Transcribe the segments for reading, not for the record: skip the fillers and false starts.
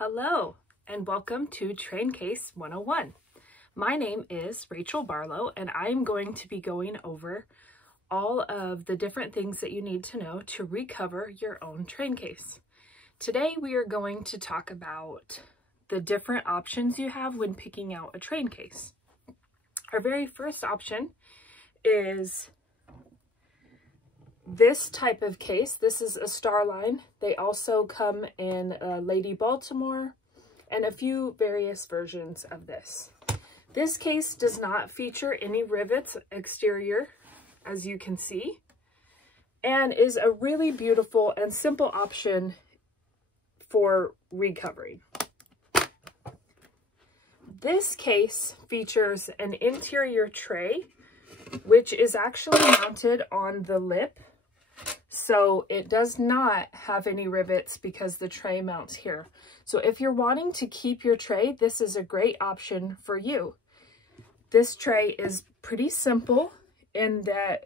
Hello, and welcome to Train Case 101. My name is Rachel Barlow, and I'm going to be going over all of the different things that you need to know to recover your own train case. Today, we are going to talk about the different options you have when picking out a train case. Our very first option is this type of case. This is a Starline. They also come in Lady Baltimore and a few various versions of this. This case does not feature any rivets exterior, as you can see, and is a really beautiful and simple option for recovering. This case features an interior tray, which is actually mounted on the lip. So it does not have any rivets because the tray mounts here. So if you're wanting to keep your tray, this is a great option for you. This tray is pretty simple in that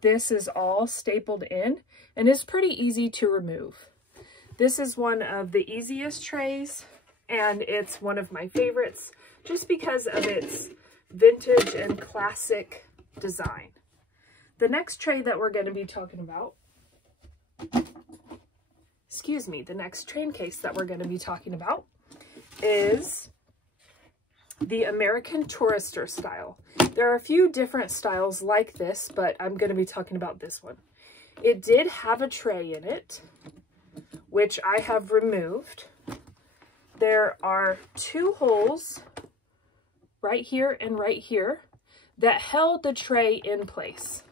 this is all stapled in and is pretty easy to remove. This is one of the easiest trays, and it's one of my favorites just because of its vintage and classic design. The next tray that we're going to be talking about, the next train case that we're going to be talking about is the American Tourister style. There are a few different styles like this, but I'm going to be talking about this one. It did have a tray in it, which I have removed. There are two holes right here and right here that held the tray in place.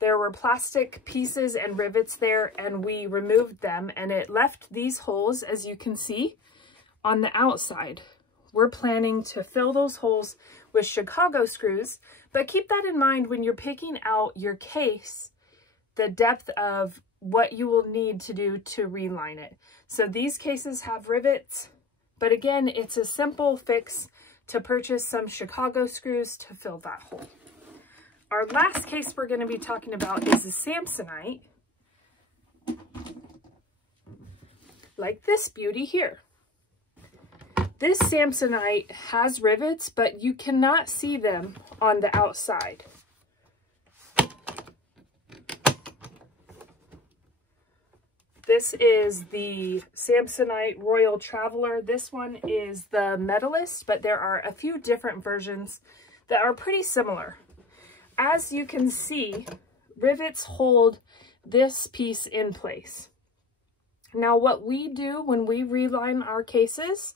There were plastic pieces and rivets there, and we removed them, and it left these holes, as you can see, on the outside. We're planning to fill those holes with Chicago screws, but keep that in mind when you're picking out your case, the depth of what you will need to do to reline it. So these cases have rivets, but again, it's a simple fix to purchase some Chicago screws to fill that hole. Our last case we're going to be talking about is a Samsonite, like this beauty here. This Samsonite has rivets, but you cannot see them on the outside. This is the Samsonite Royal Traveler. This one is the Medalist, but there are a few different versions that are pretty similar. As you can see, rivets hold this piece in place. Now, what we do when we reline our cases,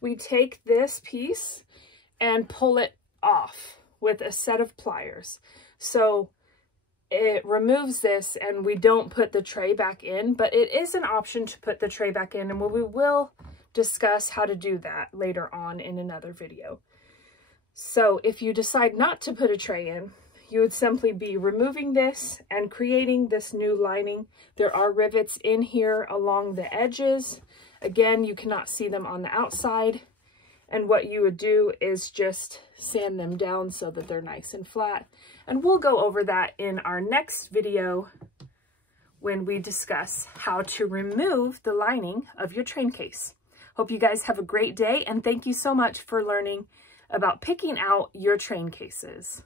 we take this piece and pull it off with a set of pliers. So it removes this and we don't put the tray back in, but it is an option to put the tray back in, and we will discuss how to do that later on in another video. So if you decide not to put a tray in, you would simply be removing this and creating this new lining. There are rivets in here along the edges. Again, you cannot see them on the outside. And what you would do is just sand them down so that they're nice and flat. And we'll go over that in our next video when we discuss how to remove the lining of your train case. Hope you guys have a great day, and thank you so much for learning about picking out your train cases.